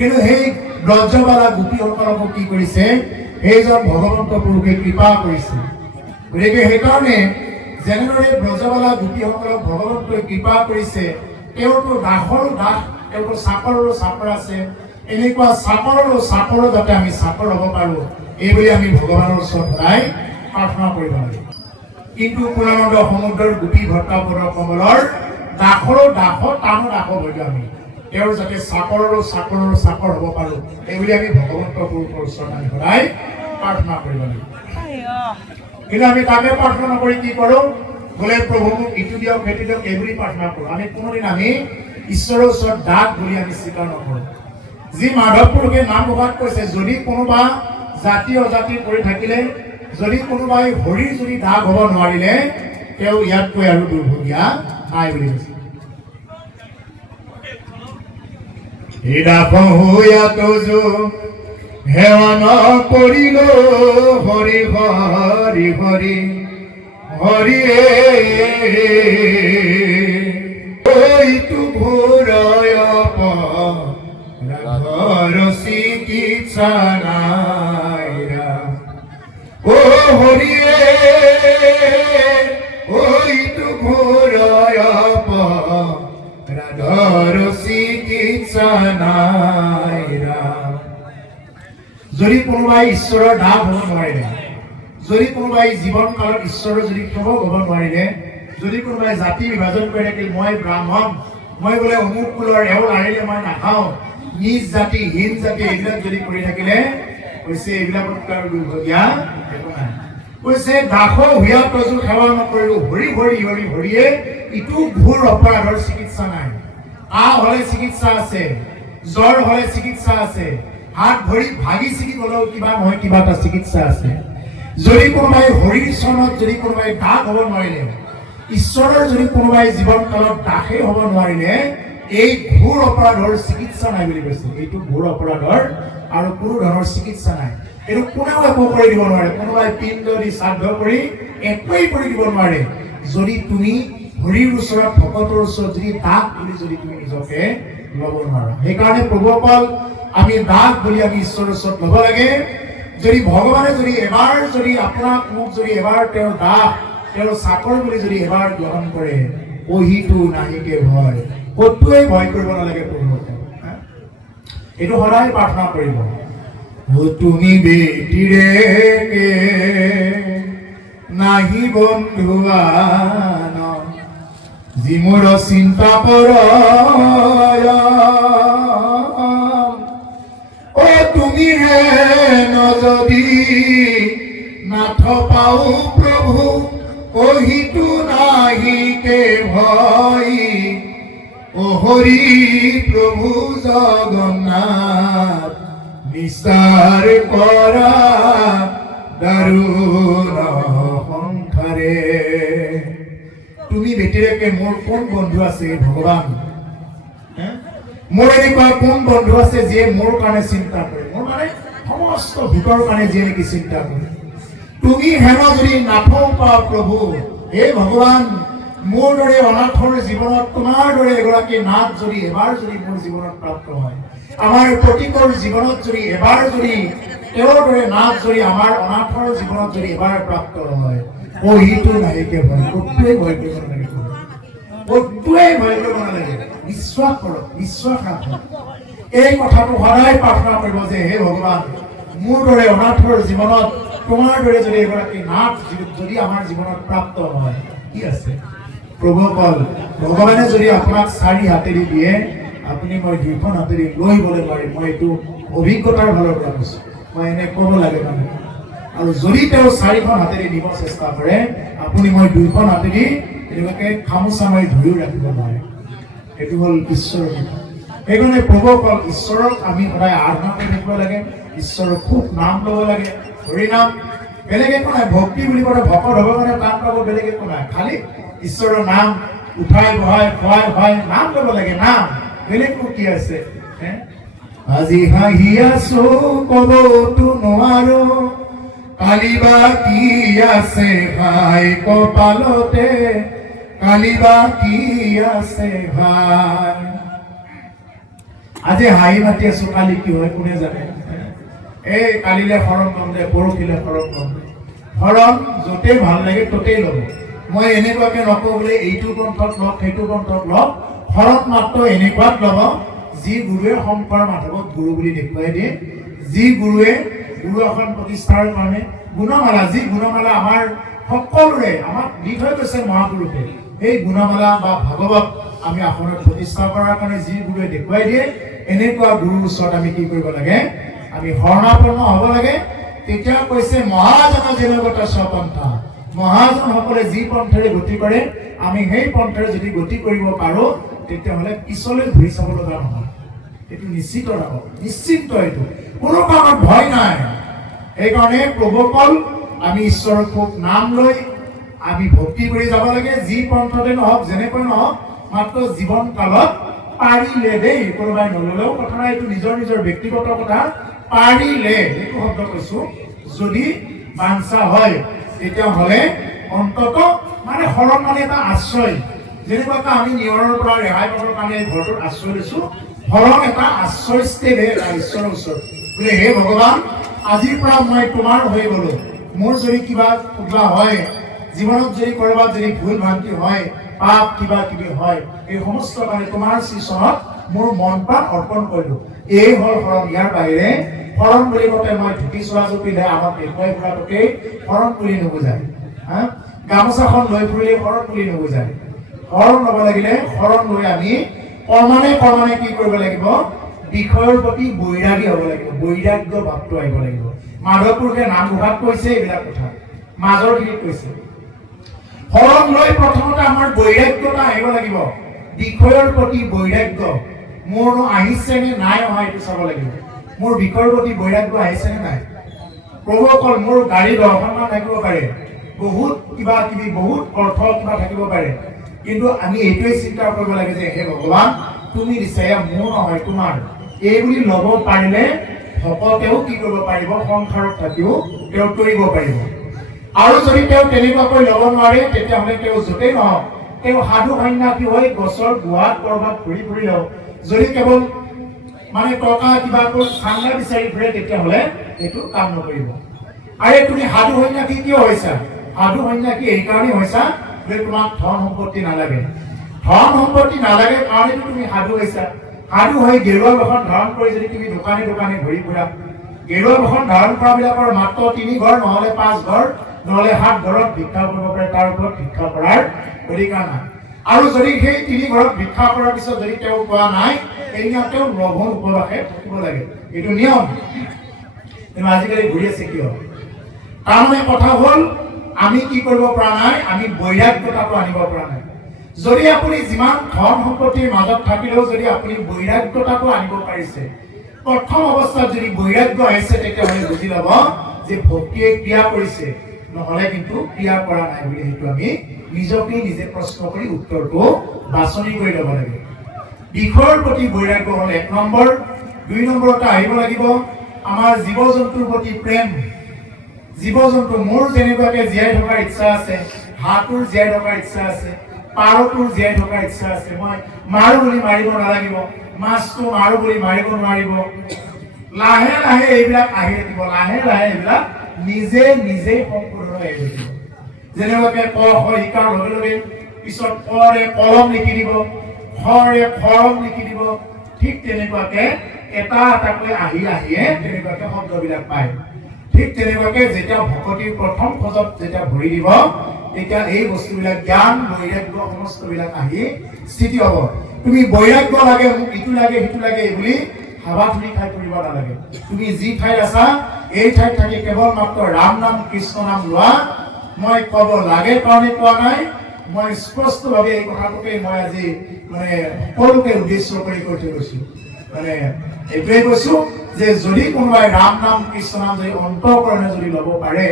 কিন্তু সেই ব্ৰজবালা গোপীসকলকো কি কৰিছে, সেইজন ভগৱন্ত পুৰুষে কৃপা কৰিছে। গতিকে সেইকাৰণে যেনেদৰে ব্ৰজবালা গোপীসকলক ভগৱন্তই কৃপা কৰিছে, তেওঁতো দাসৰো দাস, তেওঁতো চাকৰৰো চাকৰ আছে। এনেকুৱা চাকৰৰো চাকৰো যাতে আমি চাকৰ হ'ব পাৰোঁ, এইবুলি আমি ভগৱানৰ ওচৰত সদায় প্ৰাৰ্থনা কৰিব লাগে। কিন্তু পূৰ্ণানন্দ সমুদ্ৰৰ গোপী ভট্টাপদ কমলৰ দাসৰো দাসৰ টানো দাস হয়তো আমি তেওঁৰ যাতে চাকৰৰো চাকৰৰ চাকৰ হ'ব পাৰোঁ, এইবুলি আমি ভগৱন্ত পুৰুষৰ ওচৰত আমি সদায় প্ৰাৰ্থনা কৰিব লাগে। কিন্তু আমি তাকে প্ৰাৰ্থনা নকৰি কি কৰোঁ, বোলে প্ৰভু মোক ইটো দিয়ক সেইটো দিয়ক এইবুলি প্ৰাৰ্থনা কৰোঁ। আমি কোনোদিন আমি ঈশ্বৰৰ ওচৰত দাস বুলি আমি স্বীকাৰ নকৰোঁ। যি মাধৱ পুৰুষে নাম প্ৰভাত কৰিছে, যদি কোনোবা জাতি অজাতি কৰি থাকিলে, যদি কোনোবাই হৰিৰ যদি দাস হ'ব নোৱাৰিলে, তেওঁ ইয়াতকৈ আৰু দুৰ্ভগীয়া নাই বুলি কৈছে। হেৱান কৰিল হৰি হৰি হৰি হৰি চিকিৎসা নাই ও হৰিয়ে ওইটো ঘোৰায় ৰাধাৰ চিকিৎসা নাই। যদি কোনোবাই ঈশ্বৰৰ দাস হ'ব নোৱাৰিলে, যদি কোনোবাই জীৱন কালত ঈশ্বৰৰ যদি সেৱক হ'ব নোৱাৰিলে, যদি কোনোবাই জাতি বিভাজন কৰি থাকিল, মই ব্ৰাহ্মণ, মই বোলে অমুক কুলৰ এওঁ আনিলে মই নাখাওঁ, নিজ জাতি হীন জাতি এইবিলাক যদি কৰি থাকিলে, কৈছে এইবিলাকত আৰু দুৰ্ভগীয়া একো নাই। কৈছে দাস হুয়া তজু সেৱা নকৰিলো, হৰি হৰি হৰি হৰিয়ে ইটো ঘোৰ অপৰাধৰ চিকিৎসা নাই। কাহ হলে চিকিৎসা আছে, জ্বৰ হলে চিকিৎসা আছে, হাত ভৰি ভাগি ছিগি গলেও কিবা নহয় কিবা এটা চিকিৎসা আছে। যদি কোনোবাই হৰিৰ চৰণত যদি কোনোবাই দাস হ'ব নোৱাৰিলে, ঈশ্বৰৰ যদি কোনোবাই জীৱন কালত দাসেই হ'ব নোৱাৰিলে, এই ঘোৰ অপৰাধৰ চিকিৎসা নাই বুলি কৈছে। এইটো ঘোৰ অপৰাধৰ আৰু কোনো ধৰণৰ চিকিৎসা নাই। এইটো কোনেও একো কৰি দিব নোৱাৰে। কোনোবাই পিণ্ড দি শ্ৰাদ্ধ কৰি একোৱেই কৰি দিব নোৱাৰে, যদি তুমি হৰিৰ ওচৰত ভকতৰ ওচৰত যদি দাস বুলি যদি তুমি নিজকে ল'ব নোৱাৰা। সেইকাৰণে প্ৰভুসকল আমি দাস বুলি আমি ঈশ্বৰৰ ওচৰত ল'ব লাগে। যদি ভগৱানে যদি এবাৰ যদি আপোনাক মোক যদি এবাৰ তেওঁৰ দাস তেওঁৰ চাকৰ বুলি যদি এবাৰ গ্ৰহণ কৰে, কহিটো নাহিকে ভয়, ক'তোৱেই ভয় কৰিব নালাগে প্ৰভুসকল। এইটো সদায় প্ৰাৰ্থনা কৰিব। তুমি বেটিৰে নাহি বন্ধুৱান, যি মোৰ চিন্তা কৰ ও তুমি হে নযদি নাথ পাও প্ৰভু, কহিটো নাহিকে ভয়, ও হৰি প্ৰভু জগন্নাথ নিস্তাৰ কৰা দাৰুণ সংসাৰে। তুমি বেটিৰেকে মোৰ কোন বন্ধু আছে ভগৱান? মোৰ এনেকুৱা কোন বন্ধু আছে যিয়ে মোৰ কাৰণে চিন্তা কৰে, মোৰ মানে সমস্ত ভূতৰ কাৰণে যিয়ে নেকি চিন্তা কৰে। তুমি হেন যদি নাথও পাও প্ৰভু, হে ভগৱান, মোৰ দৰে অনাথৰ জীৱনত তোমাৰ দৰে এগৰাকী নাথ যদি এবাৰ যদি মোৰ জীৱনত প্ৰাপ্ত হয়, আমাৰ প্ৰতিকৰ জীৱনত যদি এবাৰ যদি তেওঁৰ দৰে নাথ যদি আমাৰ অনাথৰ জীৱনত যদি এবাৰ প্ৰাপ্ত হয়, কহিটো নাহিকে ভয়, ক'তোৱেই ভয় কৰিব নালাগে, ক'তোৱেই ভয় কৰিব নালাগে। বিশ্বাস কৰক, বিশ্বাস ৰাখক। এই কথাটো সদায় প্ৰাৰ্থনা কৰিব যে হে ভগৱান, মোৰ দৰে অনাথৰ জীৱনত তোমাৰ দৰে যদি এগৰাকী নাথ যদি আমাৰ জীৱনত প্ৰাপ্ত হয়, কি আছে প্ৰভুসকল। ভগৱানে যদি আপোনাক 4 হাতেৰে দিয়ে, আপুনি মই 2খন হাতেৰে লৈ বলে নোৱাৰিম। মই এইটো অভিজ্ঞতাৰ ফালৰ পৰা কৈছো, মই এনে ক'ব লাগে মানে। আৰু যদি তেওঁ 4খন হাতেৰে দিব চেষ্টা কৰে, আপুনি মই 2খন হাতেৰে এনেকুৱাকে খামোচা মাৰি ধৰিও ৰাখিব নোৱাৰে। এইটো হ'ল ঈশ্বৰৰ কথা। সেইকাৰণে প্ৰভুসকল ঈশ্বৰক আমি সদায় আৰাধনা কৰি থাকিব লাগে, ঈশ্বৰৰ খুব নাম ল'ব লাগে, হৰি নাম। বেলেগ একো নাই। ভক্তি বুলি ক'লে ভকত হ'ব কাৰণে নাম ল'ব, বেলেগ একো নাই। খালি ঈশ্বৰৰ নাম উঠাই বহাই খুৱাই খুৱাই নাম ল'ব লাগে, নাম। বেলেগটো কি আছে? আজি হাঁহি আছো ক'বতো নোৱাৰো, কালি বা কি আছে ভাই কপালতে, কালি বা কি আছে ভাই। আজি হাঁহি মাতি আছো, কালি কি হয় কোনে জানে। এই কালিলে শৰণ ল'ম দে, পৰহিলে শৰণ ল'ম দে। শৰণ য'তেই ভাল লাগে ত'তেই ল'ব। মই এনেকুৱাকে নকওঁ বোলে এইটো গ্ৰন্থত লওক সেইটো গ্ৰন্থত লওক। শৰণ মাত্ৰ এনেকুৱাত ল'ব যি গুৰুৱে শংকৰ মাধৱক গুৰু বুলি দেখুৱাই দিয়ে, যি গুৰুৱে গুৰু আসন প্ৰতিষ্ঠাৰ কাৰণে গুণমালা, যি গুণমালা আমাৰ সকলোৰে আমাক দি থৈ গৈছে মহাপুৰুষে, সেই গুণমালা বা ভাগৱত আমি আসনত প্ৰতিষ্ঠা কৰাৰ কাৰণে যি গুৰুৱে দেখুৱাই দিয়ে, এনেকুৱা গুৰুৰ ওচৰত আমি কি কৰিব লাগে, আমি শৰণাপন্ন হ'ব লাগে। তেতিয়া কৈছে মহাজন জনগত স্বপন্থা, মহাজনসকলে যি পন্থেৰে গতি কৰে আমি সেই পন্থেৰে যদি গতি কৰিব পাৰোঁ তেতিয়াহ'লে পিছলৈ ঘূৰি চাব লগা নহয়। এইটো নিশ্চিত ৰাখক, নিশ্চিন্ত, এইটো কোনো কাৰণত ভয় নাই। সেইকাৰণে প্ৰভুসকল আমি ঈশ্বৰৰ খুব নাম লৈ আমি ভক্তি কৰি যাব লাগে। যি পন্থতে নহওক, যেনেকৈ নহওক, মাত্ৰ জীৱন কালত পাৰিলে দেই, কোনোবাই নল'লেও কথা নাই, এইটো নিজৰ নিজৰ ব্যক্তিগত কথা। পাৰিলে এইটো শব্দ কৈছো, যদি বাঞ্ছা হয় তেতিয়াহ'লে অন্তত মানে শৰণ মানে এটা আশ্ৰয়, যেনেকুৱাকৈ আমি নিয়ৰৰ পৰা ৰেহাই পাবৰ কাৰণে ঘৰটোত আশ্ৰয় লৈছোঁ, শৰণ এটা আশ্ৰয় স্থিৰহে ঈশ্বৰৰ ওচৰত বোলে হে ভগৱান আজিৰ পৰা মই তোমাৰ হৈ গ'লো। মোৰ যদি কিবা হয়, জীৱনত যদি ক'ৰবাত যদি ভুল ভ্ৰান্তি হয়, পাপ কিবা কিবি হয়, এই সমস্ত কাৰণে তোমাৰ শ্ৰীচৰণত মোৰ মন প্ৰাণ অৰ্পণ কৰিলোঁ। এই হ'ল শৰণ। ইয়াৰ বাহিৰে শৰণ বুলি কওঁতে মই ধুতি চোলাযোৰ পিন্ধে আমাক দেখুৱাই ফুৰাটোকেই শৰণ বুলি নুবুজায়। গামোচাখন লৈ ফুৰিলে শৰণ বুলি নুবুজায়। শৰণ ল'ব লাগিলে শৰণ লৈ আমি ক্ৰমানে কি কৰিব লাগিব, বিষয়ৰ প্ৰতি বৈৰাগী হ'ব লাগিব, বৈৰাগ্য ভাৱটো আহিব লাগিব। মাধৱ পুৰুষে নামঘোষাত কৈছে এইবিলাক কথা, মাজৰ খিনিত কৈছে। শৰণ লৈ প্ৰথমতে আমাৰ বৈৰাগ্যতা আহিব লাগিব, বিষয়ৰ প্ৰতি বৈৰাগ্য মোৰ আহিছে নে নাই অহা এইটো চাব লাগিব। মোৰ বিষয়ৰ প্ৰতি বৈৰাগ্য আহিছে নে নাই। প্ৰভুসকল মোৰ গাড়ী 10খনমান থাকিব পাৰে, বহুত কিবা কিবি বহুত অৰ্থ কিবা থাকিব পাৰে, কিন্তু আমি এইটোৱে চিন্তা কৰিব লাগে যে হে ভগৱান তুমি দিছা, এয়া মোৰ নহয় তোমাৰ। এই বুলি ল'ব পাৰিলে ভকতেও কি কৰিব পাৰিব, সংসাৰত থাকিও তেওঁ তৰিব পাৰিব। আৰু যদি তেওঁ তেনেকুৱাকৈ ল'ব নোৱাৰে তেতিয়াহ'লে তেওঁ য'তেই নহওক, তেওঁ সাধু সন্যাসী হৈ গছৰ গুহাত ক'ৰবাত ঘূৰি ফুৰিলেও যদি কেৱল মানে টকা কিবা চান্দা বিচাৰি ফুৰে তেতিয়াহ'লে এইটো কাম নকৰিব। আৰে তুমি সাধু সন্যাসী কিয় হৈছা? সাধু সন্যাসী এইকাৰণেই হৈছা যে তোমাক ধন সম্পত্তি নালাগে। ধন সম্পত্তি নালাগে কাৰণেতো তুমি সাধু হৈছা। সাধু হৈ গেৰুৱা বাহন ধাৰণ কৰি যদি তুমি দোকানে দোকানে ঘূৰি ফুৰা, গেৰুৱা বাহন ধাৰণ কৰাবিলাকৰ মাত্ৰ 3 ঘৰ নহ'লে 5 ঘৰ নহ'লে 7 ঘৰত ভিক্ষা কৰিব পাৰে, তাৰ ওপৰত ভিক্ষা কৰাৰ অধিকাৰ নাই। আৰু যদি সেই 3 ঘৰত ভিক্ষা কৰাৰ পিছত যদি তেওঁ কোৱা নাই, সেইদিনা তেওঁ লঘোণ উপবাসে থাকিব লাগে, এইটো নিয়ম। কিন্তু আজিকালি ঘূৰি আছে কিয়? তাৰমানে কথা হ'ল আমি কি কৰিব পৰা নাই, আমি বৈৰাগ্যতাটো আনিব পৰা নাই। যদি আপুনি যিমান ধন সম্পত্তিৰ মাজত থাকিলেও যদি আপুনি বৈৰাগ্যতাটো আনিব পাৰিছে, প্ৰথম অৱস্থাত যদি বৈৰাগ্য আহিছে তেতিয়াহ'লে বুজি ল'ব যে ভক্তিয়ে ক্ৰিয়া কৰিছে, নহ'লে কিন্তু ক্ৰিয়া কৰা নাই বুলি সেইটো আমি নিজকে নিজে প্ৰশ্ন কৰি উত্তৰটো বাছনি কৰি ল'ব লাগে। বিষয়ৰ প্ৰতি বৈৰাগ্য হ'ল 1 নম্বৰ। 2 নম্বৰতে আহিব লাগিব আমাৰ জীৱ জন্তুৰ প্ৰতি প্ৰেম। জীৱ জন্তু মোৰ যেনেকুৱাকে জীয়াই থকাৰ ইচ্ছা আছে, হাঁহটোৰ জীয়াই থকাৰ ইচ্ছা আছে, পাৰটোৰ জীয়াই থকাৰ ইচ্ছা আছে। মই মাৰো বুলি মাৰিব নালাগিব, মাছটো মাৰো বুলি মাৰিব নোৱাৰিব। লাহে লাহে এইবিলাক আহি থাকিব, লাহে লাহে এইবিলাক নিজে নিজেই সম্পূৰ্ণ হৈ থাকিব। যেনেকুৱাকে ক খ শিকাৰ লগে লগে পিছত কৰে কলম লিখি দিব, খৰে খৰম লিখি দিব, ঠিক তেনেকুৱাকে এটা এটাকৈ আহিয়ে তেনেকুৱাকে শব্দবিলাক পায়। ঠিক তেনেকুৱাকে যেতিয়া ভকতিৰ প্ৰথম খোজত যেতিয়া ভৰি দিব তেতিয়া এই বস্তুবিলাক জ্ঞান বৈৰাগ্য সমস্তবিলাক আহি স্থিতি হ'ব। তুমি বৈৰাগ্য লাগে, মোক ইটো লাগে সিটো লাগে এই বুলি হাবাথুৰি খাই কৰিব নালাগে। তুমি যি ঠাইত আছা এই ঠাইত থাকি কেৱল মাত্ৰ ৰাম নাম কৃষ্ণ নাম লোৱা। মই ক'ব লাগে কাৰণে কোৱা নাই, মই স্পষ্টভাৱে এই কথাটোকে মই আজি মানে সকলোকে উদ্দেশ্য কৰি কৈ থৈ গৈছোঁ। মানে এইটোৱে কৈছোঁ যে যদি কোনোবাই ৰাম নাম কৃষ্ণ নাম যদি অন্তঃকৰণে যদি ল'ব পাৰে,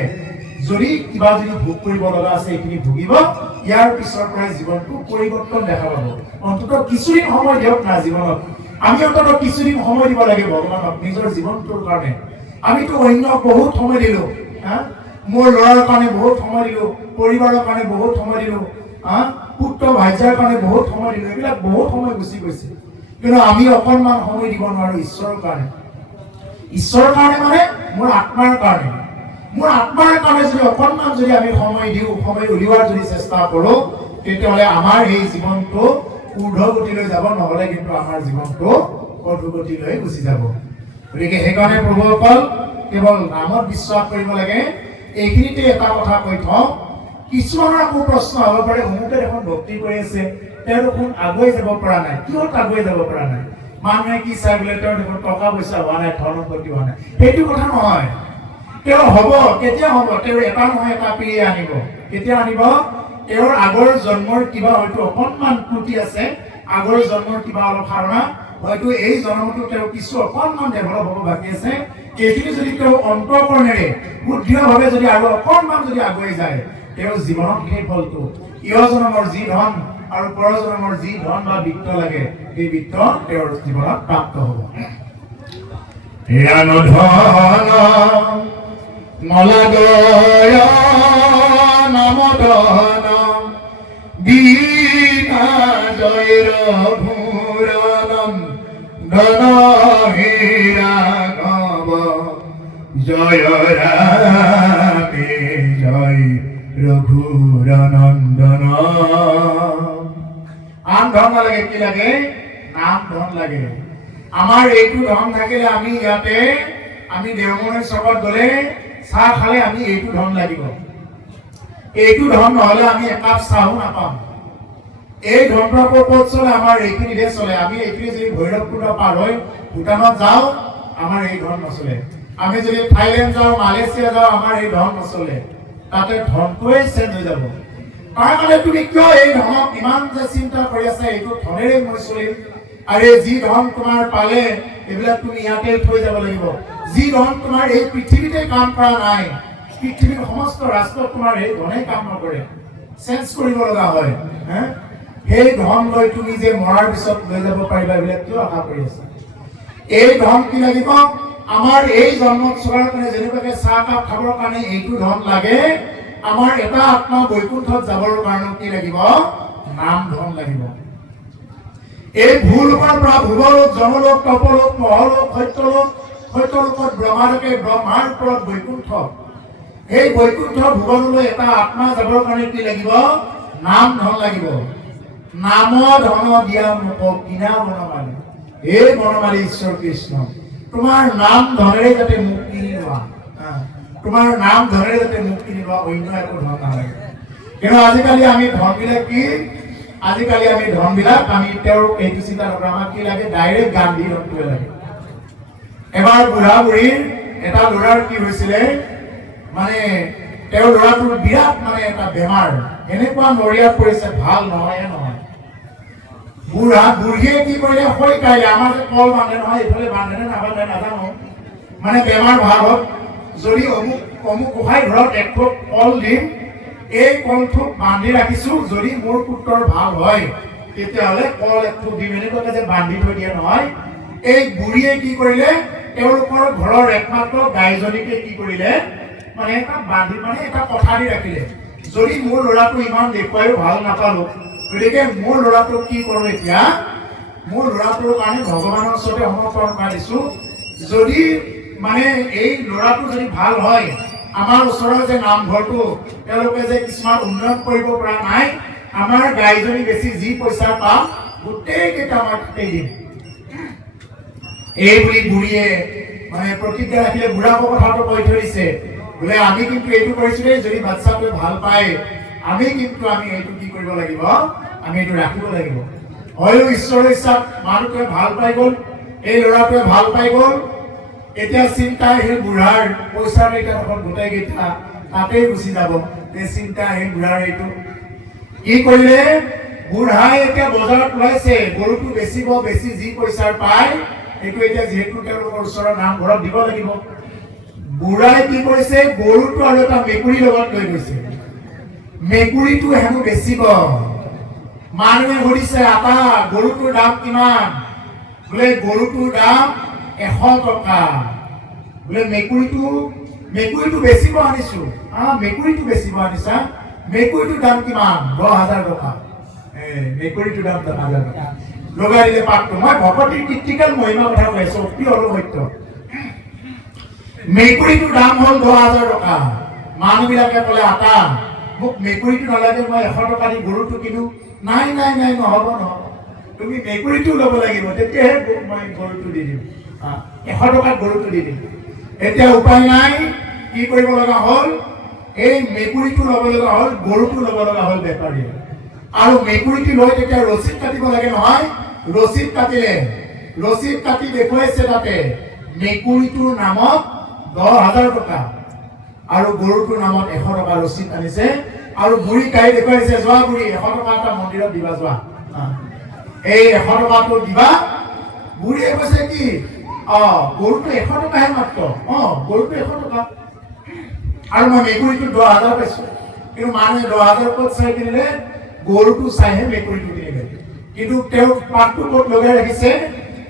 যদি কিবা যদি ভোগ কৰিব লগা আছে এইখিনি ভুগিব, ইয়াৰ পিছৰ পৰাই জীৱনটো পৰিৱৰ্তন দেখা পাব। অন্ততঃ কিছুদিন সময় দিয়ক না জীৱনত। আমি অন্ততঃ কিছুদিন সময় দিব লাগে ভগৱানক নিজৰ জীৱনটোৰ কাৰণে। আমিতো অন্য বহুত সময় দিলোঁ, মোৰ ল'ৰাৰ কাৰণে বহুত সময় দিলোঁ, পৰিবাৰৰ কাৰণে বহুত সময় দিলোঁ, পুত্ৰ ভাইজাৰ কাৰণে বহুত সময় দিলোঁ, এইবিলাক বহুত সময় গুচি গৈছে। কিন্তু আমি অকণমান সময় দিব নোৱাৰো ঈশ্বৰৰ কাৰণে। ঈশ্বৰৰ কাৰণে মানে মোৰ আত্মাৰ কাৰণে। মোৰ আত্মাৰ কাৰণে যদি অকণমান যদি আমি সময় দিওঁ, সময় উলিওৱাৰ যদি চেষ্টা কৰোঁ, তেতিয়াহ'লে আমাৰ এই জীৱনটো ঊৰ্ধ্বগতিলৈ যাব, নহ'লে কিন্তু আমাৰ জীৱনটো অধোগতিলৈ গুচি যাব। গতিকে সেইকাৰণে প্ৰভুসকল কেৱল নামত বিশ্বাস কৰিব লাগে। এইখিনিতে এটা কথা কৈ থওঁ, কিছুমানৰ আকৌ প্ৰশ্ন হ'ব পাৰে, অমুকে দেখোন ভক্তি কৰি আছে, তেওঁ দেখোন আগুৱাই যাব পৰা নাই, কিহত আগুৱাই যাব পৰা নাই? মানুহে কি চাই বোলে তেওঁ দেখোন টকা পইচা হোৱা নাই, ধন সম্পত্তি হোৱা নাই। সেইটো কথা নহয়। তেওঁ হ'ব, কেতিয়া হ'ব? তেওঁ এটা নহয় এটা পিঢ়ি আনিব। কেতিয়া আনিব? তেওঁৰ আগৰ জন্মৰ কিবা হয়তো অকণমান ত্ৰুটি আছে, আগৰ জন্মৰ কিবা অলপ ধাৰণা, হয়তো এই জন্মটো তেওঁ কিছু অকণমান ডেভেলপ হ'ব বাকী আছে। এইখিনি যদি তেওঁ অন্তঃকৰণেৰে শুদ্ধভাৱে যদি আৰু অকণমান যদি আগুৱাই যায়, তেওঁৰ জীৱনত সেই ফলটো ইহ জন্মৰ যি ধন আৰু পৰ জন্মৰ যি ধন বা বিত্ত লাগে, সেই বিত্ত তেওঁৰ জীৱনত প্ৰাপ্ত হ'ব। হিৰানো ধন নলাগয় নাম ধন বিনা জয়ৰ ঘূৰণন ধন হীৰা নব জয় ৰামে জয় ৰঘুৰ নন্দন। আন ধন নালাগে, কি লাগে? নাম ধন লাগে। আমাৰ এইটো ধন থাকিলে আমি ইয়াতে আমি দেওমণি চকত গ'লে চাহ খালে আমি এইটো ধন লাগিব। এইটো ধন নহ'লে আমি একাপ চাহো নাপাম। এই ধনটো আকৌ ক'ত চলে? আমাৰ এইখিনিতে চলে। আমি এইখিনি যদি ভৈৰৱকুণ্ড পাৰ হৈ ভূটানত যাওঁ, আমাৰ এই ধন নচলে। আমি যদি থাইলেণ্ড যাওঁ, মালয়েছিয়া যাওঁ, আমাৰ এই ধন নচলে। তাতে ধনটোৱে চেঞ্জ হৈ যাব। তাৰ কাৰণে তুমি কিয় এই ধনক ইমান যে চিন্তা কৰি আছা? এইটো ধনেৰে মই চলিম, আৰু যি ধন তোমাৰ পালে এইবিলাক তুমি ইয়াতে থৈ যাব লাগিব। যি ধন তোমাৰ এই পৃথিৱীতে কাম কৰা নাই, পৃথিৱীৰ সমস্ত ৰাষ্ট্ৰত তোমাৰ এই ধনে কাম নকৰে, চেঞ্জ কৰিব লগা হয়। সেই ধন লৈ তুমি যে মৰাৰ পিছত লৈ যাব পাৰিবা, এইবিলাক কিয় আশা কৰি আছা? এই ধন কি লাগিব? আমাৰ এই জন্মত চলাৰ কাৰণে যেনেকুৱাকে চাহকাপ খাবৰ কাৰণে এইটো ধন লাগে, আমাৰ এটা আত্মা বৈকুণ্ঠত যাবৰ কাৰণে কি লাগিব? নাম ধন লাগিব। এই ভূলোকৰ পৰা ভূৱলোক, জনলোক, তপলোক, মহলোক, সত্যলোক, সত্যলোকত ব্ৰহ্মালোকে, ব্ৰহ্মাৰ ওপৰত বৈকুণ্ঠ। এই বৈকুণ্ঠ ভুৱনলৈ এটা আত্মা যাবৰ কাৰণে কি লাগিব? নাম ধন লাগিব। নাম ধন দিয়া মোক কিনা বনমালী। এই বনমালী ঈশ্বৰ কৃষ্ণ, তোমাৰ নাম ধনেৰে যাতে মোক কিনি লোৱা, তোমাৰ নাম ধনেৰে যাতে মোক কিনি লোৱা, অন্য একো ধন নালাগে। কিন্তু আজিকালি আমি ধনবিলাক কি? আজিকালি আমি ধনবিলাক আমি তেওঁৰ এইটো চিন্তা নকৰোঁ। আমাক কি লাগে? ডাইৰেক্ট গান্ধী ধনটোৱে লাগে। এবাৰ বুঢ়া বুঢ়ীৰ এটা ল'ৰাৰ কি হৈছিলে, মানে তেওঁৰ ল'ৰাটোৰ বিৰাট মানে এটা বেমাৰ, এনেকুৱা নৰিয়াত পৰিছে, ভাল নহয় নহয়। বুঢ়া বুঢ়ীয়ে কি কৰিলে? হৈ কাইলে আমাৰ যে কল বান্ধে নহয়, এইফালে বান্ধে নে নাবান্ধে নাজানো, মানে বেমাৰ ভাল হওক, যদি অমুক গোহাঁই ঘৰত এক থোক কল দিম, এই কলথোক বান্ধি ৰাখিছো, যদি মোৰ পুত্ৰৰ ভাল হয় তেতিয়াহ'লে কল এক থোক দিম, এনেকুৱাকে যে বান্ধি থৈ দিয়ে নহয়। এই বুঢ়ীয়ে কি কৰিলে? তেওঁলোকৰ ঘৰৰ একমাত্ৰ গাইজনীকে কি কৰিলে? মানে এটা বান্ধি, মানে এটা কথা দি ৰাখিলে, যদি মোৰ ল'ৰাটো ইমান দেখুৱাইও ভাল নাপালো, গতিকে মোৰ ল'ৰাটোক কি কৰো এতিয়া? মোৰ ল'ৰাটোৰ কাৰণে ভগৱানৰ ওচৰতে সমৰ্পণ কৰি দিছো। যদি মানে এই ল'ৰাটো যদি ভাল হয়, আমাৰ ওচৰৰ যে নামঘৰটো তেওঁলোকে যে কিছুমান উন্নয়ন কৰিব পৰা নাই, আমাৰ গাইজনী বেছি যি পইচা পাম গোটেই কেইটা আমাক দিম। এই বুলি বুঢ়ীয়ে মানে প্ৰতিজ্ঞা ৰাখিলে। বুঢ়াকো কথাটো কৈ থৈ দিছে, বোলে আমি কিন্তু এইটো কৰিছো দেই, যদি বাচ্চাটোৱে ভাল পায় আমি কিন্তু আমি এইটো কি কৰিব লাগিব? আমি এইটো ৰাখিব লাগিব। হয়তো ঈশ্বৰৰ ইচ্ছাত মানুহটোৱে ভাল পাই গ'ল, এই ল'ৰাটোৱে ভাল পাই গ'ল, এতিয়া চিন্তা আহিল বুঢ়াৰ, পইচাৰ এতিয়া গোটেই কেইটা তাতেই গুচি যাব। এই চিন্তা আহিল বুঢ়াৰ। এইটো কি কৰিলে? বুঢ়াই এতিয়া বজাৰত ওলাইছে, গৰুটো বেচিব, বেছি যি পইচাৰ পায় সেইটো এতিয়া যিহেতু তেওঁলোকৰ ওচৰৰ নামঘৰত দিব লাগিব। বুঢ়াই কি কৰিছে? গৰুটো আৰু এটা মেকুৰীৰ লগত লৈ গৈছে। মেকুৰীটো হেনো বেচিব। মানুহে সুধিছে, আপা গৰুটোৰ দাম কিমান? বোলে গৰুটোৰ দাম 100 টকা। বোলে মেকুৰীটো বেচিব আনিছো। মেকুৰীটো বেচিব আনিছা? মেকুৰীটোৰ দাম কিমান? 10,000 টকা। মেকুৰীটোৰ দাম 10,000 টকা। লগাই দিলে পাতটো মই ভকতিৰ ক্ৰিটিকেল মহিমা কথা কৈছো অতি অলসত্য মেকুৰীটোৰ দাম হ'ল 10,000 টকা মানুহবিলাকে ক'লে আটা মোক মেকুৰীটো নালাগে মই 100 টকা দি গৰুটো কিনো নাই নাই নাই নহ'ব নহ'ব তুমি মেকুৰীটো ল'ব লাগিব তেতিয়াহে মই গৰুটো দি দিম 100 টকাত গৰুটো দি দিম এতিয়া উপায় নাই কি কৰিব লগা হ'ল এই মেকুৰীটো ল'ব লগা হ'ল গৰুটো ল'ব লগা হ'ল বেপাৰীয়ে আৰু মেকুৰীটো লৈ তেতিয়া ৰচিদ কাটিব লাগে নহয় ৰচিদ কাটিলে ৰচিদ কাটি দেখুৱাইছে তাতে মেকুৰীটোৰ নামত 10,000 টকা আৰু গৰুটোৰ নামত 100 টকা ৰচিদ আনিছে আৰু বুঢ়ী কাই দেখুৱাইছে যোৱা বুঢ়ী 100 টকা এটা মন্দিৰত দিবা যোৱা এই 100 টকাটো দিবা বুঢ়ীয়ে কৈছে কি গৰুটো 100 টকাহে মাত্ৰ গৰুটো 100 টকা আৰু মই মেকুৰীটো 10,000 পাইছো কিন্তু মানুহে 10,000 ক'ত চাই কিনিলে গৰুটো চাইহে মেকুৰীটো কিনিলে কিন্তু তেওঁ পাতটো ক'ত লগাই ৰাখিছে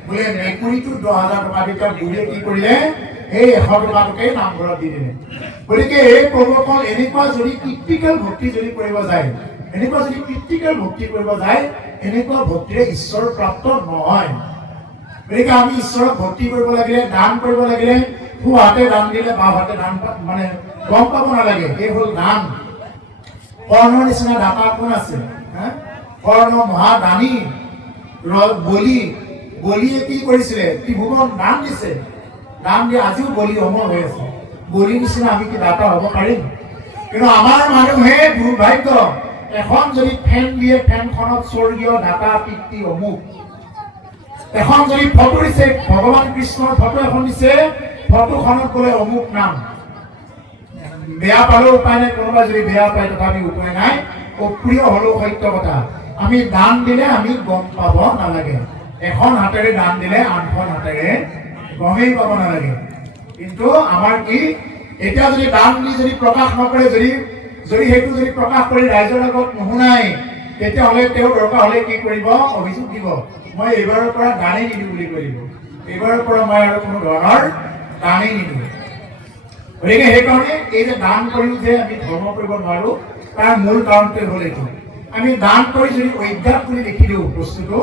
বোলে মেকুৰীটো 10,000 টকা তেতিয়া বুঢ়ীয়ে কি কৰিলে এই 100 টকাটোকে নামঘৰত দি দিলে গতিকে এই প্ৰভুসকল এনেকুৱা যদি ক্ৰিটিকেল ভক্তি যদি কৰিব যায় এনেকুৱা যদি ক্ৰিটিকেল ভক্তি কৰিব যায় এনেকুৱা ভক্তিৰে ঈশ্বৰ প্ৰাপ্ত নহয় গতিকে আমি ঈশ্বৰক ভক্তি কৰিব লাগিলে দান কৰিব লাগিলে সোঁ হাতে দান দিলে বাওঁ হাতে দান মানে গম পাব নালাগে এই হ'ল দান কৰ্ণৰ নিচিনা দাতা কোন আছে কৰ্ণ মহাদানী বলিয়ে কি কৰিছিলে ত্ৰিভুৱন দান দিছে দান দিয়ে আজিও বলি অমৰ হৈ আছে বলি নিচিনা আমি কি দাতা হ'ব পাৰিম কিন্তু আমাৰ মানুহে দুৰ্ভাগ্য এখন যদি ফেন দিয়ে ফেনখনত স্বৰ্গীয় দাতা পিতৃ অমুক এখন যদি ফটো দিছে ভগৱান কৃষ্ণৰ ফটো এখন দিছে ফটোখনত বোলে অমুক নাম বেয়া পালেও উপায় নাই কোনোবা যদি বেয়া পায় তথাপি উপায় নাই অপ্ৰিয় হ'লেও সত্য কথা আমি দান দিলে আমি গম পাব নালাগে এখন হাতেৰে দান দিলে আনখন হাতেৰে গমেই পাব নালাগে কিন্তু আমাৰ কি এতিয়া যদি দান দি যদি প্ৰকাশ নকৰে যদি সেইটো যদি প্ৰকাশ কৰি ৰাইজৰ আগত নুশুনাই তেতিয়াহ'লে তেওঁ দৰকাৰ হ'লে কি কৰিব অভিযোগ দিব মই এইবাৰৰ পৰা দানেই নিদিওঁ বুলি কৈ দিব এইবাৰৰ পৰা মই আৰু কোনো ধৰণৰ দানেই নিদিওঁ গতিকে সেইকাৰণে এই যে দান কৰিও যে আমি ধৰ্ম কৰিব নোৱাৰো তাৰ মূল কাৰণটোৱে হ'ল এইটো আমি দান কৰি যদি অজ্ঞাত বুলি লিখি দিওঁ বস্তুটো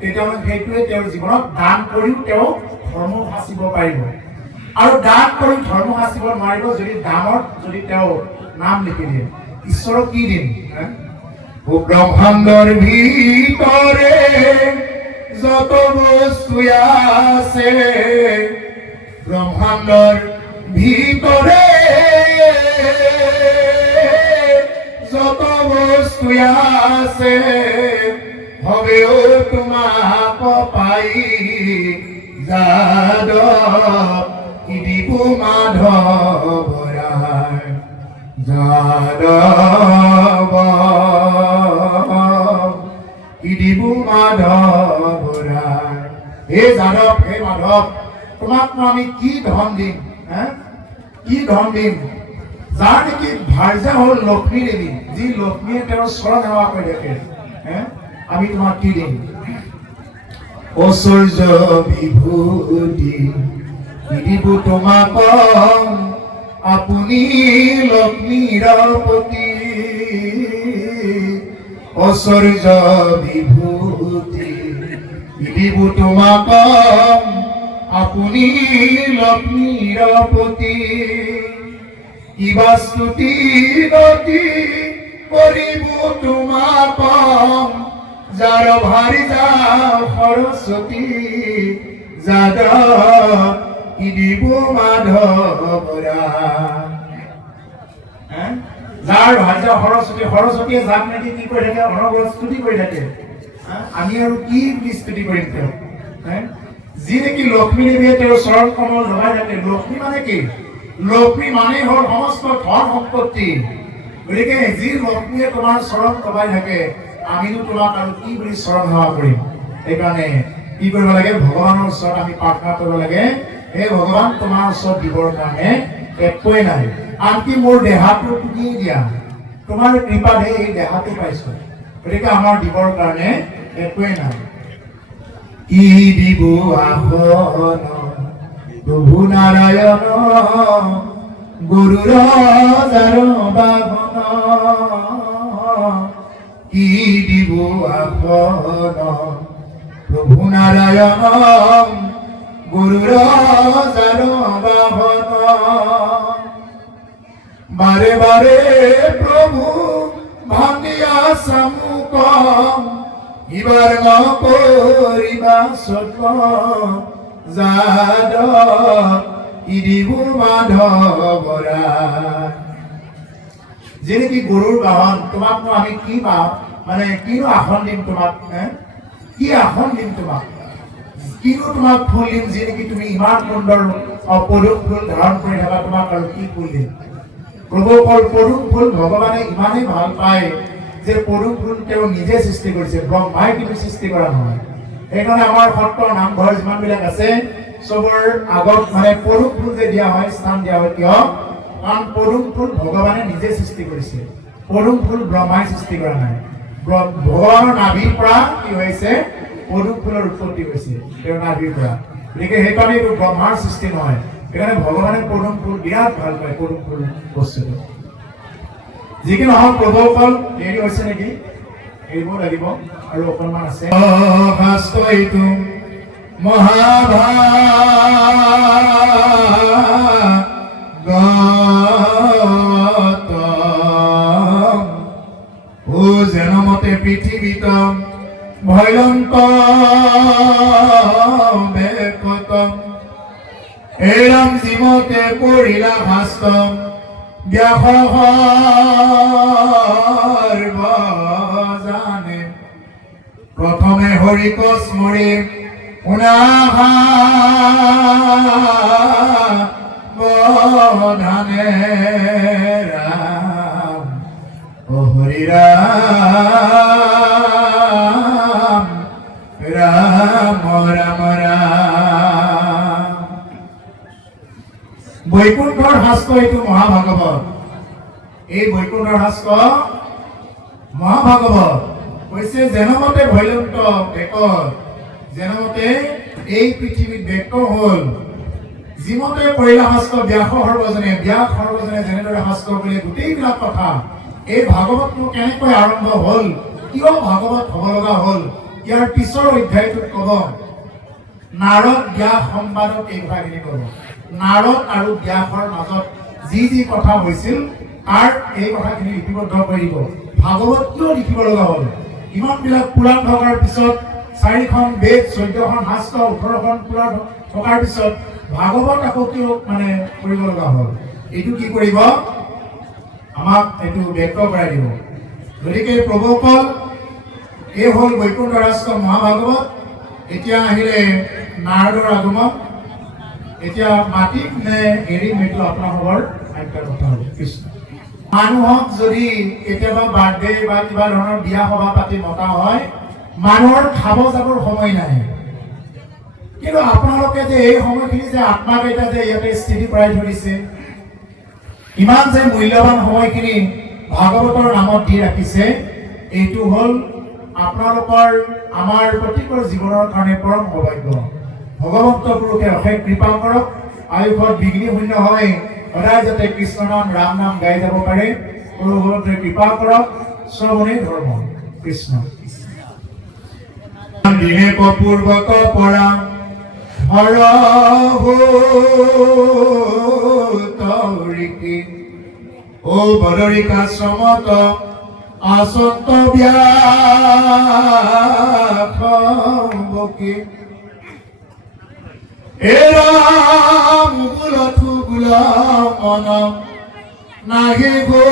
তেতিয়াহ'লে সেইটোৱে তেওঁৰ জীৱনত দান কৰিও তেওঁ ধৰ্ম সাঁচিব পাৰিব আৰু দান কৰি ধৰ্ম সাঁচিব নোৱাৰিব যদি দানত যদি তেওঁ নাম লিখি দিয়ে ঈশ্বৰক কি দিম ব্ৰহ্মাণ্ডৰ ভিতৰে যত বস্তু আছে ব্ৰহ্মাণ্ডৰ ভিতৰে যত বস্তু আছে হবেও তোমাক পাই যাদ কি দিব মাধৱৰায় যাদৱ কি দিব মাধৱৰায় হে যাদৱ হে মাধৱ তোমাক আমি কি ধন দিম কি ধন দিম যাৰ নেকি ভাৰ্যা হ'ল লক্ষ্মী দেৱী যি লক্ষ্মীয়ে তেওঁৰ চৰণ সেৱা কৰি থাকে আমি তোমাক কি দিম ঐশ্বৰ্য বিভূতি কি দিব তোমাক আপুনি লক্ষ্মীৰ পতি ঐশ্বৰ্য বিভূতি কি দিব তোমাক আপুনি লক্ষ্মীৰ পতি কিবা স্তুতি গতি কৰিব তোমাক যাৰ ভাৰি যাওঁ সৰস্বতী যাদ কি দিব মাধৱৰায় যাৰ ভাৰি যাওঁ সৰস্বতী সৰস্বতীয়ে যাক নেকি কি কৰি থাকে অনবৰত স্তুতি কৰি থাকে আমি আৰু কি স্তুতি কৰিম তেওঁ যি নেকি লক্ষ্মী দেৱীয়ে তেওঁৰ চৰণ কমল লগাই থাকে লক্ষ্মী মানে কি লক্ষ্মী মানে হ'ল সমস্ত ধন সম্পত্তি গতিকে যি লক্ষ্মীয়ে তোমাৰ চৰণ লগাই থাকে আমিনো তোমাক আৰু কি বুলি চৰণ সেৱা কৰিম সেইকাৰণে কি কৰিব লাগে ভগৱানৰ ওচৰত আমি প্ৰাৰ্থনা কৰিব লাগে হে ভগৱান তোমাৰ ওচৰত দিবৰ কাৰণে একোৱেই নাই আনকি মোৰ দেহাটো তুমি দিয়া তোমাৰ কৃপাতহে এই দেহাটো পাইছো গতিকে আমাৰ দিবৰ কাৰণে একোৱেই নাই কি দিব আসন প্ৰভু নাৰায়ণ গুৰুৰ যাৰ বাহন কি দিব আসন প্রভু নারায়ণ গুরুর যার বাহন বারে বারে প্রভু ভাঙ্গিয়া সামুক ইবার নকরিবা সত যাদ ইদিবু মাধবরা যে কি গরুর বাহন তোমাক আমি কি মানে কিনো আসন দিম তোমাক কি আসন দিম তোমাক কিনো তোমাক ফুল দিম যে নেকি তুমি ইমান সুন্দৰ পদুম ফুল ধাৰণ কৰি থাকা তোমাক আৰু কি ফুল দিম প্ৰভু পদুম ফুল ভগৱানে ইমানেই ভাল পায় যে পদুম ফুল তেওঁ নিজে সৃষ্টি কৰিছে ব্ৰহ্মাই কিন্তু সৃষ্টি কৰা নহয় সেইকাৰণে আমাৰ সত্ৰ নামঘৰ যিমানবিলাক আছে সবৰ আগত মানে পদুম ফুল যে দিয়া হয় স্থান দিয়া হয় কিয় কাৰণ পদুম ফুল ভগৱানে নিজে সৃষ্টি কৰিছে পদুম ফুল ব্ৰহ্মাই সৃষ্টি কৰা নাই ভগৱানৰ নাভিৰ পৰা কি হৈছে পদুম ফুলৰ উৎপত্তি হৈছে তেওঁৰ নাভিৰ পৰা গতিকে সেইকাৰণে এইটো ব্ৰহ্মাৰ সৃষ্টি নহয় সেইকাৰণে ভগৱানে পদুম ফুল বিৰাট ভাল পায় পদুম ফুল বস্তুটো যি কি নহওক প্ৰভুসকল দেৰি হৈছে নেকি এৰিব লাগিব আৰু অকণমান আছে শাস্ত্ৰইটো ও যেন মতে পৃথিবীত ভয়ন্ত বেকতম এরম জীবতে করিলা ভাস্তম ব্যাহর জানে প্রথমে হরিক স্মরে উনাহা বধানে রাম ও হরি রাম রাম রাম রাম বৈকুণ্ঠৰ শাস্ত্ৰ এইটো মহাভাগৱত এই বৈকুণ্ঠৰ শাস্ত্ৰ মহাভাগৱত কৈছে যেনমতে ভৈলন্ত বেকৰ যেনমতে এই পৃথিৱীত বেক হ'ল যিমতে কৰিলা শাস্ত্ৰ ব্যাস সৰ্বজনে যেনেদৰে শাস্ত্ৰ কৰিলে গোটেইবিলাক কথা এই ভাগৱতটো কেনেকৈ আৰম্ভ হ'ল কিয় ভাগৱত হ'ব লগা হ'ল ইয়াৰ পিছৰ অধ্যায়টোত ক'ব নাৰদ ব্যাস সংবাদত এই কথাখিনি ক'ব নাৰদ আৰু ব্যাসৰ মাজত যি কথা হৈছিল তাৰ এই কথাখিনি লিপিবদ্ধ কৰি দিব ভাগৱত কিয় লিখিব লগা হ'ল ইমানবিলাক পুৰাণ থকাৰ পিছত 4খন বেদ 14খন শাস্ত্ৰ 18খন পুৰাণ থকাৰ পিছত ভাগৱত আকৌ কিয় মানে কৰিব লগা হ'ল এইটো কি কৰিব আমাক এইটো ব্যক্ত কৰাই দিব গতিকে প্ৰভুসকল এই হ'ল বৈকুণ্ঠ শাস্ত্ৰ মহাভাগৱত এতিয়া আহিলে নাৰদৰ আগমন এতিয়া মাটিক নে এৰি মেটো আপোনালোকৰ আজ্ঞাৰ কথা হ'ল কৃষ্ণ মানুহক যদি কেতিয়াবা বাৰ্থডে বা কিবা ধৰণৰ বিয়া সভা পাতি মতা হয় মানুহৰ খাব যাবৰ সময় নাই কিন্তু আপোনালোকে যে এই সময়খিনি যে আত্মাকেইটা যে ইয়াতে স্থিতি কৰাই ধৰিছে ইমান যে মূল্যৱান সময়খিনি ভাগৱতৰ নামত দি ৰাখিছে এইটো হ'ল আপোনালোকৰ আমাৰ প্ৰতিকৰ জীৱনৰ কাৰণে পৰম সৌভাগ্য ভগৱন্ত পুৰুষে অশেষ কৃপা কৰক আয়ুষত বিঘ্নি শূন্য হয় সদায় যাতে কৃষ্ণ নাম ৰাম নাম গাই যাব পাৰে ভগৱন্তে কৃপা কৰক শ্ৰৱণে ধৰ্ম কৃষ্ণ দিনে পূৰ্বক পৰা হৰহৌতৰিকি ও বদৰিকা সমত আসন্ত ব্যাসবকি এৰাম গুলথু গুলমন নাহি গো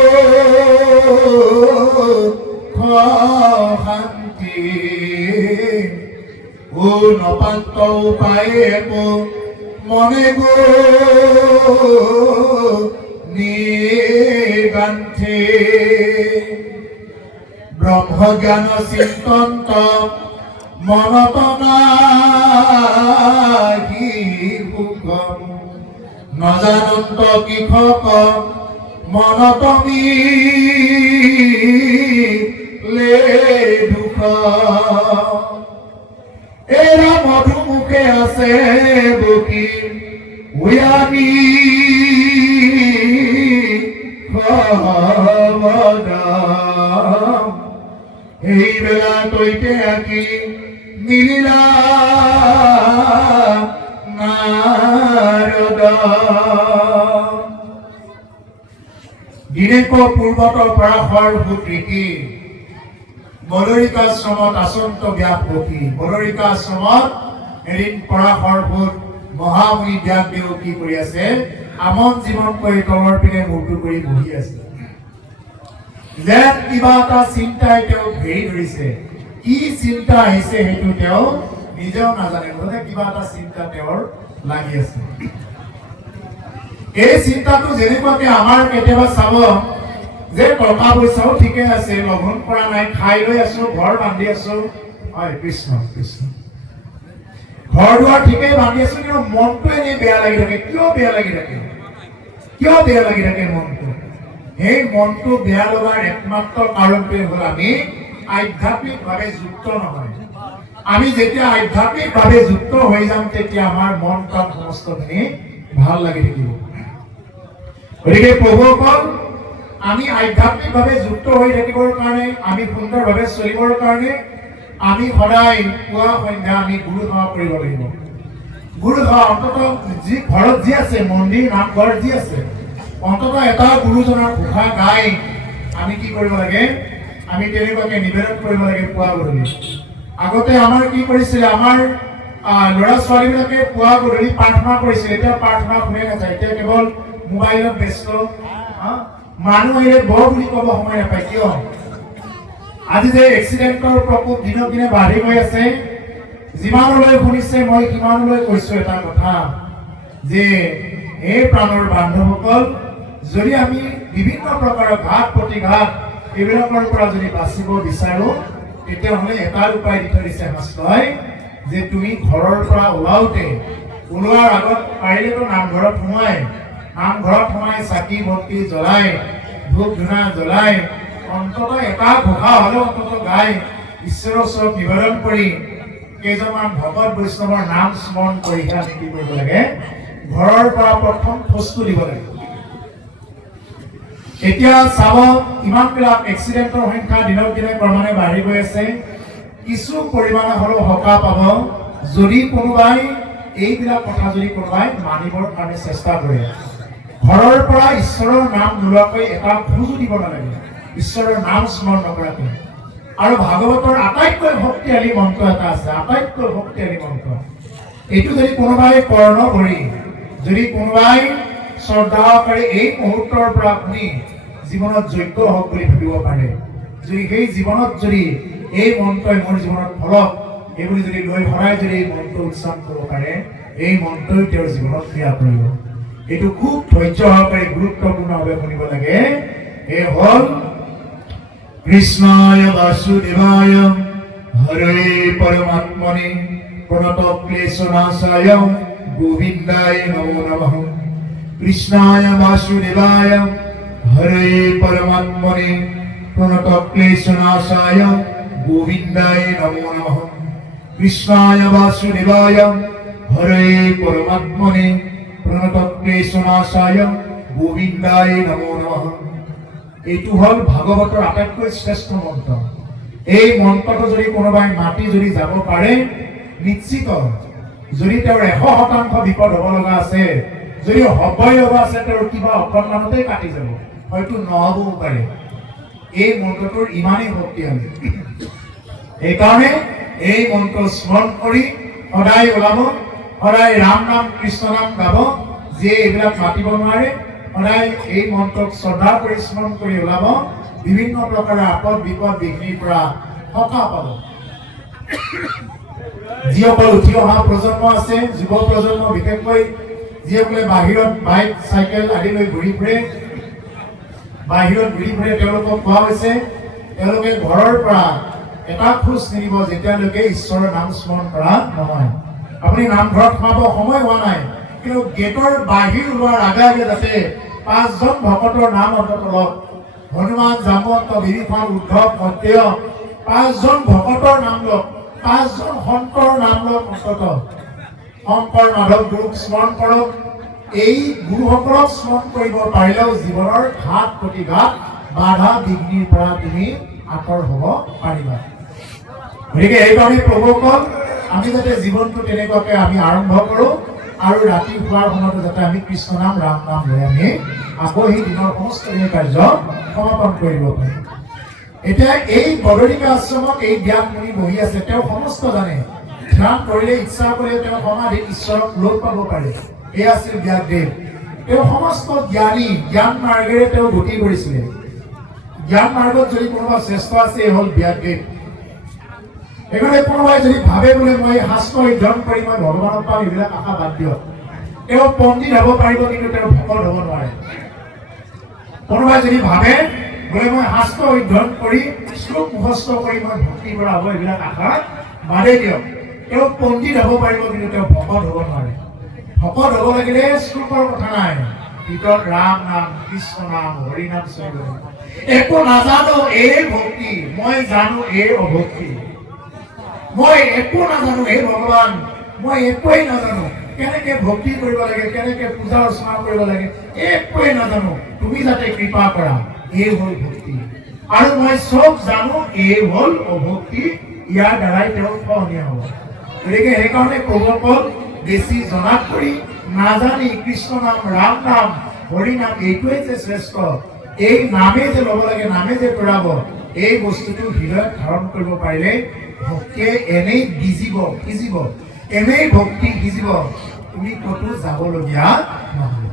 শান্তি ও নপান্ত উপায়ে একো মনে গো নিগান্থে ব্রহ্মজ্ঞান চিন্তন্ত মনত নাহি সুখম নজানন্ত কৃষক মনত মিলে দুখ এরা মধুমুখে আছে বকি উয়ানি এই বেলা তৈতে আঁকি মিলিলা নারদ দিনেক পূৰ্বতৰ পৰাশৰ ভূতৃতি বদৰিকাশ্ৰমত আচন্ত ব্যাপী বদৰিকাশ্ৰমত এদিন পৰাশৰ ভূত মহামুনি ব্যাসদেৱ কি কৰি আছে আমন জীৱন কৰি তলৰ পিনে মূৰটো কৰি বহি আছে যেন কিবা এটা চিন্তাই তেওঁ ঘেৰি ধৰিছে কি চিন্তা আহিছে সেইটো তেওঁ নিজেও নাজানে বোধহয় কিবা এটা চিন্তা তেওঁৰ লাগি আছে এই চিন্তাটো যেনেকুৱাকে আমাৰ কেতিয়াবা চাব যে টকা পইচাও ঠিকে আছে লঘোণ কৰা নাই খাই লৈ আছো ঘৰ বান্ধি আছো হয় কৃষ্ণ কৃষ্ণ ঘৰ দুৱাৰ ঠিকেই বান্ধি আছো কিন্তু মনটো এনেই বেয়া লাগি থাকে কিয় বেয়া লাগি থাকে মনটো সেই মনটো বেয়া লগাৰ একমাত্ৰ কাৰণটোৱে হ'ল আমি আধ্যাত্মিকভাৱে যুক্ত নহয় আমি যেতিয়া আধ্যাত্মিকভাৱে যুক্ত হৈ যাম তেতিয়া আমাৰ মন প্ৰাণ সমস্তখিনি ভাল লাগি থাকিব গতিকে প্ৰভুসকল আমি আধ্যাত্মিকভাৱে যুক্ত হৈ থাকিবৰ কাৰণে আমি সুন্দৰভাৱে চলিবৰ কাৰণে আমি সদায় পুৱা সন্ধ্যা আমি গুৰু সেৱা কৰিব লাগিব গুৰু সেৱা অন্ততঃ যি ঘৰত যি আছে মন্দিৰ নামঘৰ যি আছে অন্ততঃ এটা গুৰুজনৰ ঘোষা গাই আমি কি কৰিব লাগে আমি তেনেকুৱাকে নিবেদন কৰিব লাগে পুৱা গধূলি আগতে আমাৰ কি কৰিছিলে আমাৰ ল'ৰা ছোৱালীবিলাকে পুৱা গধূলি প্ৰাৰ্থনা কৰিছিল এতিয়া প্ৰাৰ্থনা শুনে নাযায় এতিয়া কেৱল মোবাইলত ব্যস্ত মানুহ আহিলে বৰ বুলি ক'ব সময় নাপায় কিয় আজি যে এক্সিডেণ্টৰ প্ৰকোপ দিনক দিনে বাঢ়ি গৈ আছে যিমানলৈ শুনিছে মই সিমানলৈ কৈছো এটা কথা যে এই প্ৰাণৰ বান্ধৱসকল যদি আমি বিভিন্ন প্ৰকাৰৰ ঘাত প্ৰতিঘাত এইবিলাকৰ পৰা যদি বাচিব বিচাৰো তেতিয়াহ'লে এটাৰ উপায় দি থৈ দিছে শাস্ত্ৰই যে তুমি ঘৰৰ পৰা ওলোৱাৰ আগত পাৰিলেতো নামঘৰত সোমাই চাকি বন্তি জ্বলাই ধূপ ধূনা জ্বলাই অন্ততঃ এটা ঘোষা হ'লেও অন্ততঃ গাই ঈশ্বৰৰ ওচৰত নিবেদন কৰি কেইজনমান ভকত বৈষ্ণৱৰ নাম স্মৰণ কৰিহে আমি কি কৰিব লাগে ঘৰৰ পৰা প্ৰথম খোজটো দিব লাগে এতিয়া চাব ইমানবিলাক এক্সিডেণ্টৰ সংখ্যা দিনক দিনে ক্ৰমান্বয়ে বাঢ়ি গৈ আছে কিছু পৰিমাণে হ'লেও সকাহ পাব যদি কোনোবাই এইবিলাক কথা যদি কোনোবাই মানিবৰ কাৰণে চেষ্টা কৰে ঘৰৰ পৰা ঈশ্বৰৰ নাম নোলোৱাকৈ এটা খোজো দিব নালাগে ঈশ্বৰৰ নাম স্মৰণ নকৰাকৈ আৰু ভাগৱতৰ আটাইতকৈ শক্তিশালী মন্ত্ৰ এটা আছে আটাইতকৈ শক্তিশালী মন্ত্ৰ এইটো যদি কোনোবাই কৰ্ণ কৰি যদি কোনোবাই শ্ৰদ্ধাকাৰী এই মুহূৰ্তৰ পৰা শুনি জীৱনত যোগ্য হওক বুলি ভাবিব পাৰে যদি সেই জীৱনত যদি এই মন্ত্ৰই মোৰ জীৱনত ফলক এইবুলি যদি লৈ সদায় যদি এই মন্ত্ৰ উচ্চাৰণ কৰিব পাৰে এই মন্ত্ৰই তেওঁৰ জীৱনত ক্ৰিয়া কৰিব এইটো খুব ধৈৰ্য সহকাৰে গুৰুত্বপূৰ্ণভাৱে শুনিব লাগে এই হ'ল কৃষ্ণায় বাসুদেৱায় হৰে পৰমাত্মনে প্ৰণত ক্লেশনাশায় গোবিন্দায় নমো নমঃ কৃষ্ণায় বাসুদেৱায় হৰে পৰমাত্মনে প্ৰণত ক্লেশনাশায় গোবিন্দায় নমো নমঃ কৃষ্ণায় বাসুদেৱায় হৰে পৰমাত্মনে প্ৰণত ক্লেশনাশায় গোবিন্দায় নমো নমঃ এইটো হ'ল ভাগৱতৰ আটাইতকৈ শ্ৰেষ্ঠ মন্ত্ৰ এই মন্ত্ৰটো যদি কোনোবাই মাতি যদি যাব পাৰে নিশ্চিত যদি তেওঁৰ 100% বিপদ হ'ব লগা আছে যদি হ'বই লগা আছে তেওঁৰ কিবা অকণমানতেই কাটি যাব হয়তো নহ'বও পাৰে এই মন্ত্ৰটোৰ ইমানেই শক্তিশালী সেইকাৰণে এই মন্ত্ৰ স্মৰণ কৰি সদায় ওলাব সদায় ৰাম নাম কৃষ্ণ নাম গাব যিয়ে এইবিলাক মাতিব নোৱাৰে সদায় এই মন্ত্ৰক শ্ৰদ্ধা কৰি স্মৰণ কৰি ওলাব বিভিন্ন প্ৰকাৰৰ আপদ বিপদ বিঘ্নিৰ পৰা সকাহ পাব যিসকল উঠি অহা প্ৰজন্ম আছে যুৱ প্ৰজন্ম বিশেষকৈ যিসকলে বাহিৰত বাইক চাইকেল আদি লৈ ঘূৰি ফুৰে তেওঁলোকক কোৱা হৈছে তেওঁলোকে ঘৰৰ পৰা এটা খোজ নিব যেতিয়ালৈকে ঈশ্বৰৰ নাম স্মৰণ কৰা নহয় আপুনি নামঘৰত সোমাব সময় হোৱা নাই কিন্তু গেটৰ বাহিৰ ওলোৱাৰ আগে আগে যাতে 5 জন ভকতৰ নাম অন্তত লওক হনুমান জামৱন্ত বিভীষণ উদ্ধৱ সত্য 5 জন ভকতৰ নাম লওক 5 জন সন্তৰ নাম লওক অন্তত শংকৰ মাধৱ গুৰুক স্মৰণ কৰক এই গুৰুসকলক স্মৰণ কৰিব পাৰিলেও জীৱনৰ ঘাত প্ৰতিঘাত বাধা বিঘ্নিৰ পৰা তুমি আঁতৰ হ'ব পাৰিবা গতিকে এইকাৰণে প্ৰভুসকল আমি যাতে জীৱনটো তেনেকুৱাকৈ আমি আৰম্ভ কৰোঁ আৰু ৰাতি শোৱাৰ সময়তো যাতে আমি কৃষ্ণ নাম ৰাম নাম লৈ আমি আকৌ সেই দিনৰ সমস্তখিনি কাৰ্য সমাপন কৰিব পাৰিম। এতিয়া এই বদৰিকা আশ্ৰমত এই জ্ঞান মুনি বহি আছে, তেওঁ সমস্ত জানে, ধ্যান কৰিলে ইচ্ছা কৰিলে তেওঁ সমাধিত ঈশ্বৰক লগ পাব পাৰে। এই আছিল ব্যাসদেৱ। তেওঁ সমস্ত জ্ঞানী, জ্ঞান মাৰ্গেৰে তেওঁ গতি কৰিছিলে। জ্ঞান মাৰ্গত যদি কোনোবা শ্ৰেষ্ঠ আছে হ'ল ব্যাসদেৱ। সেইকাৰণে কোনোবাই যদি ভাবে বোলে মই শাস্ত্ৰ অধ্যয়ন কৰি মই ভগৱানক পাম, এইবিলাক আশা বাদ দিয়ক। তেওঁ পণ্ডিত হ'ব পাৰিব, কিন্তু তেওঁ ভকত হ'ব নোৱাৰে। কোনোবাই যদি ভাবে বোলে মই শাস্ত্ৰ অধ্যয়ন কৰি শ্লোক মুখস্থ কৰি মই ভক্তি কৰা হ'ব, এইবিলাক আশা বাদেই দিয়ক। তেওঁ পণ্ডিত হ'ব পাৰিব, কিন্তু তেওঁ ভকত হ'ব নোৱাৰে। ভকত হ'ব লাগিলে শ্লোকৰ কথা নাই, ভিতৰত ৰাম নাম, কৃষ্ণ নাম, হৰি নাম চলিব। একো নাজানো এই ভক্তি, মই জানো এই অভক্তি। মই একো নাজানো হে ভগৱান, মই একোৱেই নাজানো। কেনেকে ভক্তি কৰিব লাগে, কেনেকে পূজা অৰ্চনা কৰিব লাগে, একোৱেই নাজানো। তুমি যাতে কৃপা কৰা, এই হ'ল ভক্তি। আৰু মই চব জানো, এই হ'ল অভক্তি। ইয়াৰ দ্বাৰাই তেওঁ সহনীয় হ'ব। গতিকে সেইকাৰণে প্ৰভুসকল বেছি জনাত কৰি নাজানি কৃষ্ণ নাম, ৰাম নাম, হৰি নাম এইটোৱেই যে শ্ৰেষ্ঠ, এই নামে যে ল'ব লাগে, নামে যে কৰাব, এই বস্তুটো হৃদয়ত ধাৰণ কৰিব পাৰিলে ভক্তিয়ে এনেই সিজিব, এনেই ভক্তি সিজিব, তুমি ক'তো যাবলগীয়া নহয়।